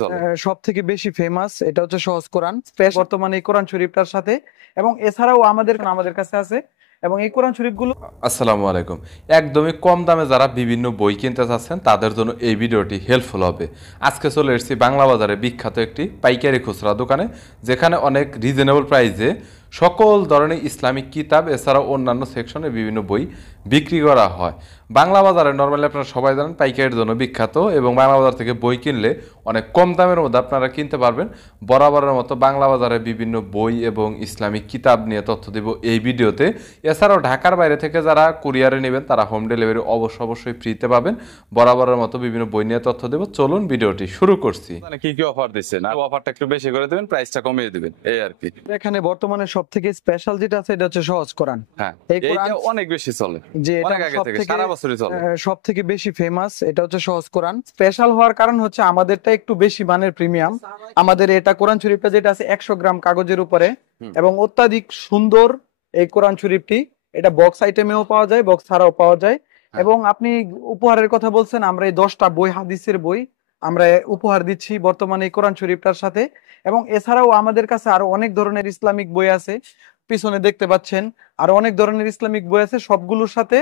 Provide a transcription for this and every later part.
চলে। সব থেকে বেশি ফেমাস এটা হচ্ছে সহজ কোরআন বর্তমানে এই কোরআন শরীফটার সাথে, এবং এছাড়াও আমাদের কাছে আছে, এবং এই কোরআন শরীফগুলো আসসালামু আলাইকুম। একদমই কম দামে যারা বিভিন্ন বই কিনতে চাচ্ছেন তাদের জন্য এই ভিডিওটি হেল্পফুল হবে। আজকে চলে এসেছি বাংলা বাজারে বিখ্যাত একটি পাইকারি খুচরা দোকানে, যেখানে অনেক রিজনেবল প্রাইসে সকল ধরনের ইসলামিক কিতাব এছাড়াও অন্যান্য সেকশনে বিভিন্ন বই বিক্রি করা হয়। বাংলা বাজারে নর্মালি আপনারা সবাই জানেন পাইকারির জন্য বিখ্যাত, এবং বাংলা বাজার থেকে বই কিনলে অনেক কম দামের মধ্যে আপনারা কিনতে পারবেন। বরাবরের মতো বাংলা বাজারে বিভিন্ন বই এবং ইসলামিক কিতাব নিয়ে তথ্য দেব এই ভিডিওতে। এছাড়াও ঢাকার বাইরে থেকে যারা কুরিয়ারে নেবেন তারা হোম ডেলিভারি অবশ্যই ফ্রিতে পাবেন। বরাবরের মতো বিভিন্ন বই নিয়ে তথ্য দেব। চলুন ভিডিওটি শুরু করছি। মানে কি অফার দিচ্ছেন, আর অফারটা একটু বেশি করে দিবেন, প্রাইসটা কমিয়ে দিবেন, এই আর কি। এখানে বর্তমানে সব থেকে স্পেশাল যেটা আছে এটা হচ্ছে সহজ কোরআন। হ্যাঁ, এই কোরআন এইটা অনেক বেশি চলে, যে অনেক আগে থেকে, সারা বছরই চলে। সব থেকে বেশি ফেমাস এটা হচ্ছে সহজ কোরআন। স্পেশাল হওয়ার কারণ হচ্ছে আমাদেরটা একটু বেশি মানের প্রিমিয়াম। আমাদের এটা কোরআন শরীফটা যেটা আছে 100 গ্রাম কাগজের উপরে, এবং অত্যাধিক সুন্দর এই কোরআন শরীফটি। এটা বক্স আইটেমেও পাওয়া যায়, বক্স ছাড়াও পাওয়া যায়। এবং আপনি উপহারের কথা বলছেন, আমরা এই 10টা বই, হাদিসের বই আমরা উপহার দিচ্ছি বর্তমানে এই কোরআন শরীফটার সাথে। এবং এছাড়াও আমাদের কাছে আরো অনেক ধরনের ইসলামিক বই আছে, পিছনে দেখতে পাচ্ছেন আরো অনেক ধরনের ইসলামিক বই আছে। সবগুলোর সাথে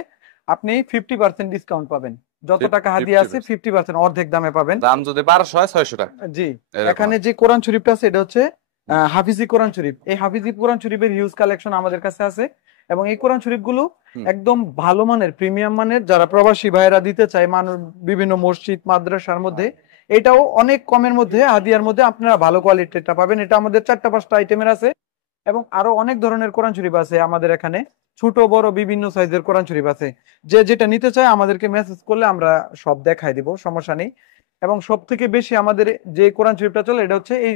আপনি 50% ডিসকাউন্ট পাবেন। যত টাকা হাদিয়া আছে 50% অর্ধেক দামে পাবেন। দাম যদি 1200 হয় 600 টাকা। জি, এখানে যে কোরআন শরীফটা আছে এটা হচ্ছে হাফিজি কোরআন শরীফ। এই হাফিজি কোরআন শরীফের হিউজ কালেকশন আমাদের কাছে আছে, এবং এই কোরআন শরীফগুলো একদম ভালো মানের, প্রিমিয়াম মানের। যারা প্রবাসী ভাইয়েরা দিতে চায় মানুষ বিভিন্ন মসজিদ মাদ্রাসার মধ্যে, এটাও অনেক কমের মধ্যে হাদিয়ার মধ্যে আপনারা ভালো কোয়ালিটিটা পাবেন। এটা আমাদের 4-5টা আইটেমের আছে, এবং আরো অনেক ধরনের কোরআন শরীফ আছে আমাদের এখানে। ছোট বড় বিভিন্ন সাইজের কোরআন শরীফ আছে। যে যেটা নিতে চায় আমাদেরকে মেসেজ করলে আমরা সব দেখাই দিব, সমস্যা নেই। এবং সব থেকে বেশি আমাদের যে কোরআন শরীফটা চলে এটা হচ্ছে এই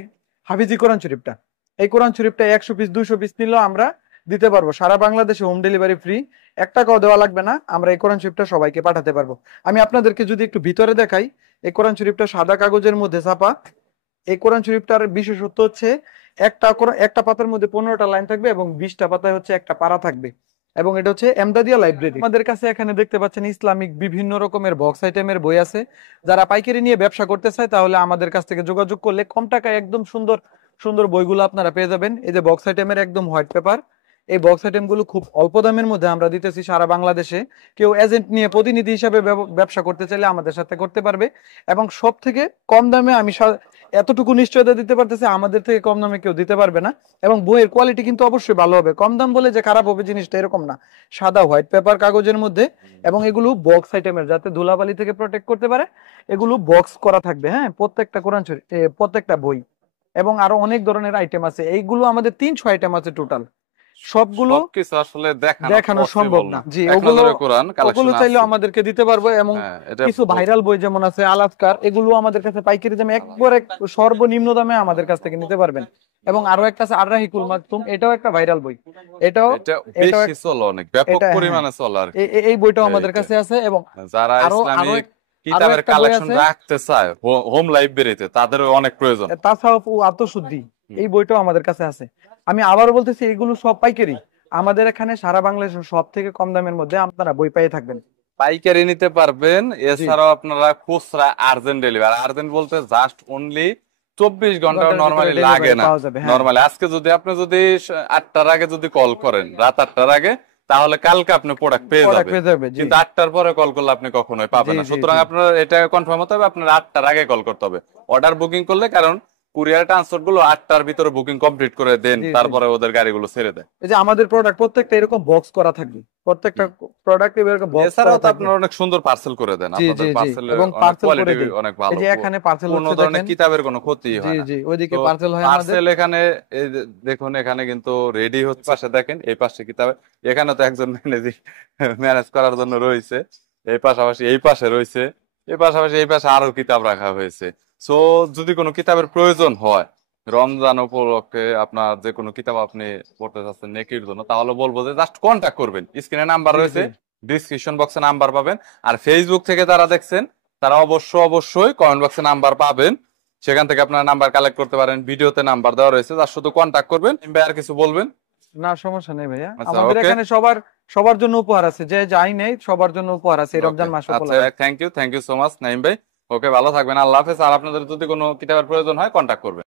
হাফিজি কোরআন শরীফটা। এই কোরআন শরীফটা 100 পিস 200 পিস নিলেও আমরা দিতে পারবো, সারা বাংলাদেশে হোম ডেলিভারি ফ্রি। 1 টাকাও দেওয়া লাগবে না, আমরা এই কোরআন শরীফটা সবাইকে পাঠাতে পারবো। আমি আপনাদেরকে যদি একটু ভিতরে দেখাই, এই কোরআন শরীফটা সাদা কাগজের মধ্যে ছাপা। এই কোরআন শরীফটার বিশেষত্ব হচ্ছে একটা পাতার মধ্যে 15টা লাইন থাকবে, এবং 20টা পাতায় হচ্ছে একটা পারা থাকবে। এবং এটা হচ্ছে এমদাদিয়া লাইব্রেরি। আমাদের কাছে এখানে দেখতে পাচ্ছেন ইসলামিক বিভিন্ন রকমের বক্স আইটেমের বই আছে। যারা পাইকারি নিয়ে ব্যবসা করতে চায় তাহলে আমাদের কাছ থেকে যোগাযোগ করলে কম টাকায় একদম সুন্দর সুন্দর বইগুলো আপনারা পেয়ে যাবেন। এই যে বক্স আইটেমের একদম হোয়াইট পেপার, এই বক্স আইটেম গুলো খুব অল্প দামের মধ্যে আমরা দিতেছি সারা বাংলাদেশে। কেউ এজেন্ট নিয়ে প্রতিনিধি হিসাবে ব্যবসা করতে চাইলে আমাদের সাথে করতে পারবে। এবং সব থেকে কম দামে আমি এতটুকু নিশ্চয়তা দিতে পারতেছি, আমাদের থেকে কম দামে কেউ দিতে পারবে না। এবং বইয়ের কোয়ালিটি কিন্তু অবশ্যই ভালো হবে। কম দাম বলে যে খারাপ হবে জিনিসটা এরকম না। সাদা হোয়াইট পেপার কাগজের মধ্যে, এবং এগুলো বক্স আইটেমের, যাতে ধুলাবালি থেকে প্রোটেক্ট করতে পারে। এগুলো বক্স করা থাকবে, হ্যাঁ, প্রত্যেকটা কোরআন শরীফ, প্রত্যেকটা বই। এবং আরো অনেক ধরনের আইটেম আছে। এইগুলো আমাদের 300 আইটেম আছে টোটাল। সবগুলো সবকিছু আসলে দেখানো সম্ভব না। জি, ওগুলো চাইলে আমাদেরকে দিতে পারবো। এবং কিছু ভাইরাল বই যেমন আছে আলাস্কার, এগুলো আমাদের কাছে পাইকারি দামে একবারে সর্বনিম্ন দামে আমাদের কাছ থেকে নিতে পারবেন। এবং আরো একটা আছে আর রাহিকুল মাকতুম, এটাও একটা ভাইরাল বই। এটাও বেশি চলে, অনেক ব্যাপক পরিমাণে চলে আর কি। এই বইটাও আমাদের কাছে আছে। এবং যারা ইসলামিক কিতাবের কালেকশন রাখতে চায় হোম লাইব্রেরিতে, তাদের অনেক প্রয়োজন। তাছাড়াও আত্মশুদ্ধি, এই বইটাও আমাদের কাছে আছে। আমি আবারও বলতেছি, এগুলো সব পাইকারি। আমাদের এখানে সারা বাংলাদেশের সব থেকে কম দামের মধ্যে আপনারা বই পেয়ে থাকবেন, পাইকারি নিতে পারবেন। এছাড়াও আপনারা খুচরা আর্জেন্ট ডেলিভারি, আর্জেন্ট বলতে জাস্ট অনলি 24 ঘন্টা নরমালি লাগে না। নরমালি আজকে আপনি যদি 8টার আগে যদি কল করেন, রাত 8টার আগে, তাহলে কালকে আপনি প্রোডাক্ট পেয়ে যাবেন। কিন্তু 8টার পরে কল করলে আপনি কখনোই পাবেন না। সুতরাং আপনার এটা কনফার্ম হতে হবে, আপনার 8টার আগে কল করতে হবে অর্ডার বুকিং করলে। কারণ কুরিয়ার ট্রান্সপোর্ট গুলো 8টার ভিতরে বুকিং কমপ্লিট করে দেন, তারপরে ওদের গাড়িগুলো ছেড়ে দেয়। এই যে আমাদের প্রোডাক্ট প্রত্যেকটা এরকম বক্স করা থাকবে, প্রত্যেকটা প্রোডাক্ট এরকম বক্স করা থাকবে। আপনারা অনেক সুন্দর পার্সেল করে দেন, আপনাদের পার্সেলের এবং পার্সেল কোয়ালিটি অনেক ভালো। এই যে এখানে পার্সেল হচ্ছে, কোনো ধরনের কিতাবের কোনো ক্ষতি হয় না। জি জি, ওইদিকে পার্সেল হয় আমাদের। পার্সেল এখানে এই দেখুন, এখানে কিন্তু রেডি হচ্ছে। পাশে দেখেন, এই পাশে কিতাব, এখানে তো একজন ম্যানেজ করার জন্য রয়েছে। এই পাশাপাশি এই পাশে রয়েছে, এই পাশাপাশি এই পাশে আরো কিতাব রাখা হয়েছে। সো যদি কোনো কিতাবের প্রয়োজন হয় রমজান উপলক্ষে, আপনার যে কোনো কিতাব আপনি পড়তে চাচ্ছেন নেকির জন্য, তাহলে বলবো যে জাস্ট কন্ট্যাক্ট করবেন। স্ক্রিনে নাম্বার রয়েছে, ডিসক্রিপশন বক্সে নাম্বার পাবেন। আর ফেসবুক থেকে যারা দেখছেন তারা অবশ্যই কমেন্ট বক্সে নাম্বার পাবেন, সেখান থেকে আপনারা নাম্বার কালেক্ট করতে পারেন। ভিডিওতে নাম্বার দেওয়া রয়েছে, তার শুধু কন্ট্যাক্ট করবেন। আর কিছু বলবেন? না, সমস্যা নেই ভাইয়া, আমাদের এখানে সবার জন্য উপহার আছে। যে যাই নেই সবার জন্য উপহার আছে রমজান মাস উপলক্ষে। Thank you so much Naim ভাই। ওকে, ভালো থাকবেন, আল্লাহ হাফেজ। আর আপনাদের যদি কোনো কিতাবের প্রয়োজন হয় কন্ট্যাক্ট করবেন।